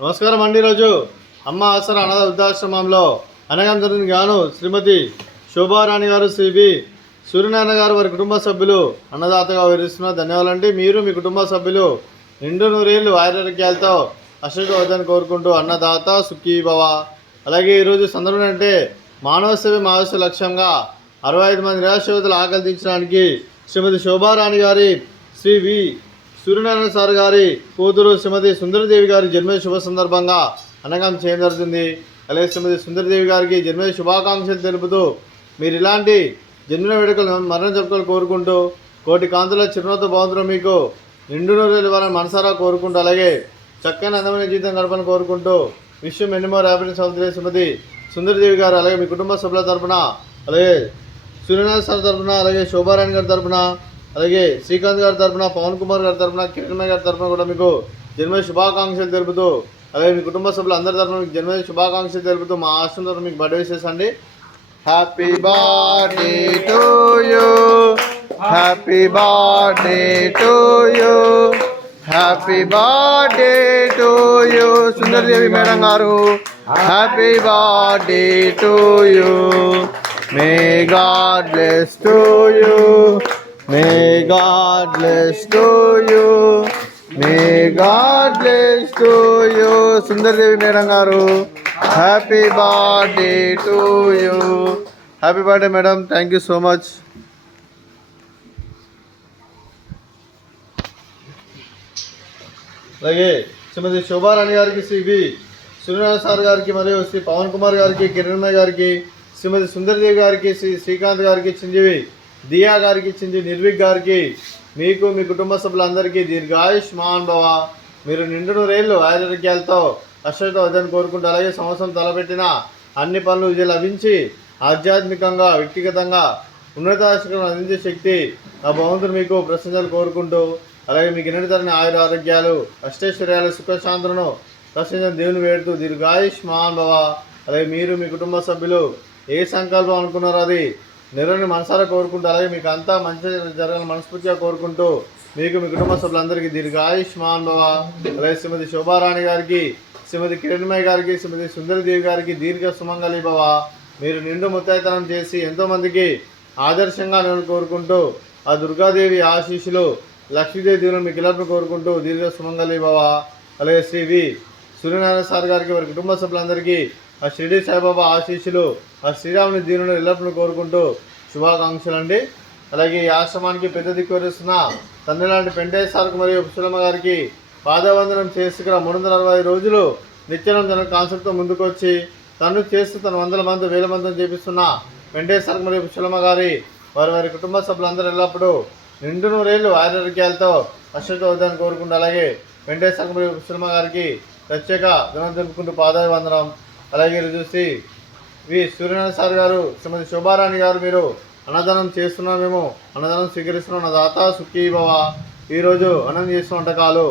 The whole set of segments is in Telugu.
నమస్కారం అండి. ఈరోజు అమ్మ ఆసరా అనాథ వృద్ధాశ్రమంలో అనగం జరిగిన గాను శ్రీమతి శోభారాణి గారు, శ్రీ వి సూర్యనారాయణ గారు, వారి కుటుంబ సభ్యులు అన్నదాతగా వివరిస్తున్నారు. ధన్యవాదాలండి. మీరు మీ కుటుంబ సభ్యులు నిండు నూరేళ్లు ఆరోగ్యాలతో అశ్వని కోరుకుంటూ అన్నదాత సుఖీ భవ. అలాగే ఈరోజు సందర్భం అంటే మానవ సేవ మానవ లక్ష్యంగా 65 మంది నిరాశ్రయుతులు ఆకలి తీర్చడానికి శ్రీమతి శోభారాణి గారి, శ్రీ వి సూర్యనారాయణ సార్ గారి కూతురు శ్రీమతి సుందరదేవి గారి జన్మదిన శుభ సందర్భంగా అన్నదానం చేయడం జరుగుతుంది. అలాగే శ్రీమతి సుందరదేవి గారికి జన్మదిన శుభాకాంక్షలు తెలుపుతూ మీరు ఇలాంటి జన్మదిన వేడుకలు మరణ జరుపుకోవాలని కోరుకుంటూ కోటి కాంతుల చిరునవ్వుతో బాగుంటున్న మీకు నిండు నూరేళ్ళు ఇవ్వాలని మనసారా కోరుకుంటూ అలాగే చక్కని అందమైన జీవితం గడపని కోరుకుంటూ విశ్వం ఎన్నో హ్యాపీనెస్ అవుతుంది. శ్రీమతి సుందరదేవి గారు అలాగే మీ కుటుంబ సభ్యుల తరపున, అలాగే సూర్యనారాయణ సార్ తరపున, అలాగే శోభారాణి గారి తరపున, అలాగే శ్రీకాంత్ గారి తరపున, పవన్ కుమార్ గారి తరపున, కిరణ్ గారి తరపున కూడా మీకు జన్మదిన శుభాకాంక్షలు తెలుపుతూ అలాగే మీ కుటుంబ సభ్యులు అందరి తరపున మీకు జన్మదిన శుభాకాంక్షలు తెలుపుతూ మా ఆశ్రమం తరపున మీకు బర్త్డే విషెస్ అండి. Happy birthday to you, happy birthday to you, happy birthday to you Sundaradevi madam గారు. Happy birthday to you, may God bless to you, may God bless to you, may God bless to you Sundaradevi madam గారు. Happy birthday to you. Happy birthday madam, thank you so much. అలాగే శ్రీమతి శోభారాణి గారికి, శ్రీ వి సూర్యనారాయణ సార్ గారికి, మరియు శ్రీ పవన్ కుమార్ గారికి, కిరణ్మయ్య గారికి, శ్రీమతి సుందరదేవి గారికి, శ్రీ శ్రీకాంత్ గారికి, చిరంజీవి దియా గారికి, చిరంజీవి నిర్విక్ గారికి, మీకు మీ కుటుంబ సభ్యులందరికీ దీర్ఘాయుష్మాన్ భవ. మీరు నిండు నూరేళ్ళు ఆరోగ్యాలతో అశ్వతో వద్దని కోరుకుంటూ అలాగే సంవత్సరం తలపెట్టిన అన్ని పనులు విజయం లభించి ఆధ్యాత్మికంగా వ్యక్తిగతంగా ఉన్నతాశిఖరం అందించే శక్తి ఆ భగవంతుడు మీకు ప్రశంసలు కోరుకుంటూ అలాగే మీకు ఎన్నటి తరని ఆయుర ఆరోగ్యాలు అష్టైశ్వర్యాలు సుఖశాంతులను ప్రశ్నించిన దేవుని వేడుతూ దీర్ఘాయుష్మాన్ భవ. అలాగే మీరు మీ కుటుంబ సభ్యులు ఏ సంకల్పం అనుకున్నారో అది నెరవేరని మనసారా కోరుకుంటూ అలాగే మీకు అంతా మంచి జరగాలని మనస్ఫూర్తిగా కోరుకుంటూ మీకు మీ కుటుంబ సభ్యులందరికీ దీర్ఘాయుష్మాన్ భవ. అలాగే శ్రీమతి శోభారాణి గారికి, శ్రీమతి కిరణ్మయ్య గారికి, శ్రీమతి సుందరదేవి గారికి దీర్ఘ సుమంగళి భవ. మీరు నిండు ముత్తైతనం చేసి ఎంతోమందికి ఆదర్శంగా నేను కోరుకుంటూ ఆ దుర్గాదేవి ఆశీస్సులు, లక్ష్మీదేవి దీవులను మీకు ఇలాంటి కోరుకుంటూ దీర్ఘ సుమంగళి భవ. అలాగే శ్రీ వి సూర్యనారాయణ సార్ గారికి, వారి కుటుంబ సభ్యులందరికీ ఆ షిరిడి సాయిబాబా ఆశీస్సులు, ఆ శ్రీరాముని దీవులను ఇళ్ళప్పుడు కోరుకుంటూ శుభాకాంక్షలు అండి. అలాగే ఈ ఆశ్రమానికి పెద్ద దిక్కు వరిస్తున్న తండ్రి లాంటి పెంటయ్య సార్కు మరియు పుష్పలమ్మ గారికి పాదవందనం చేసుకున్న 360 రోజులు నిత్యం తన కాన్సెప్ట్తో ముందుకు వచ్చి తను చేస్తూ తన 100 మంది 1000 మందిని చేపిస్తున్న పెంటయ్య సార్కు మరియు పుష్పలమ్మ గారి వారి కుటుంబ సభ్యులందరూ ఎల్లప్పుడూ నిండు నూరేళ్ళు ఆరోగ్యాలతో అశ్వతో వద్దని కోరుకుంటూ అలాగే వెంకటేశ్వర సార్ మరియు పుష్పలమ్మ గారికి ప్రత్యేక దినం జరుపుకుంటూ పాదాభివందనం. అలాగే చూసి వి సూర్యనారాయణ సార్ గారు, శ్రీమతి శోభారాణి గారు, మీరు అన్నదానం చేస్తున్నాం, మేము అన్నదానం స్వీకరిస్తున్నాం. నా దాత సుఖీ భవ. ఈరోజు అన్నం చేస్తున్న వంటకాలు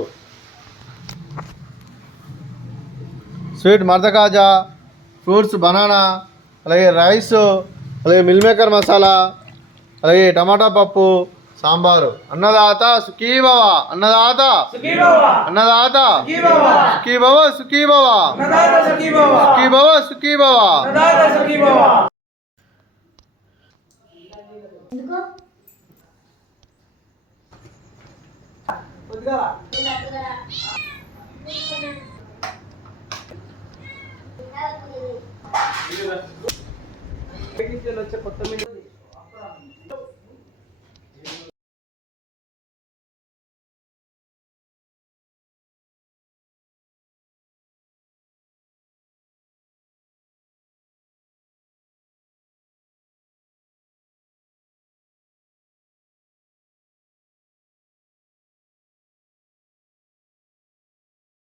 స్వీట్ మర్దకాజా, ఫ్రూట్స్ బనానా, అలాగే రైస్, అలాగే మిల్ మేకర్ మసాలా, అలాగే టమాటా పప్పు, సాంబారు. అన్నదాత సుఖీ భవ, అన్నదాత అన్నదాత సుఖీ భవ, సుఖీ భవ, సుఖీ భవ, సుఖీ భవ. వచ్చే కొత్త